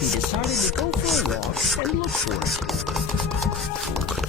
he decided to go for a walk and look for it.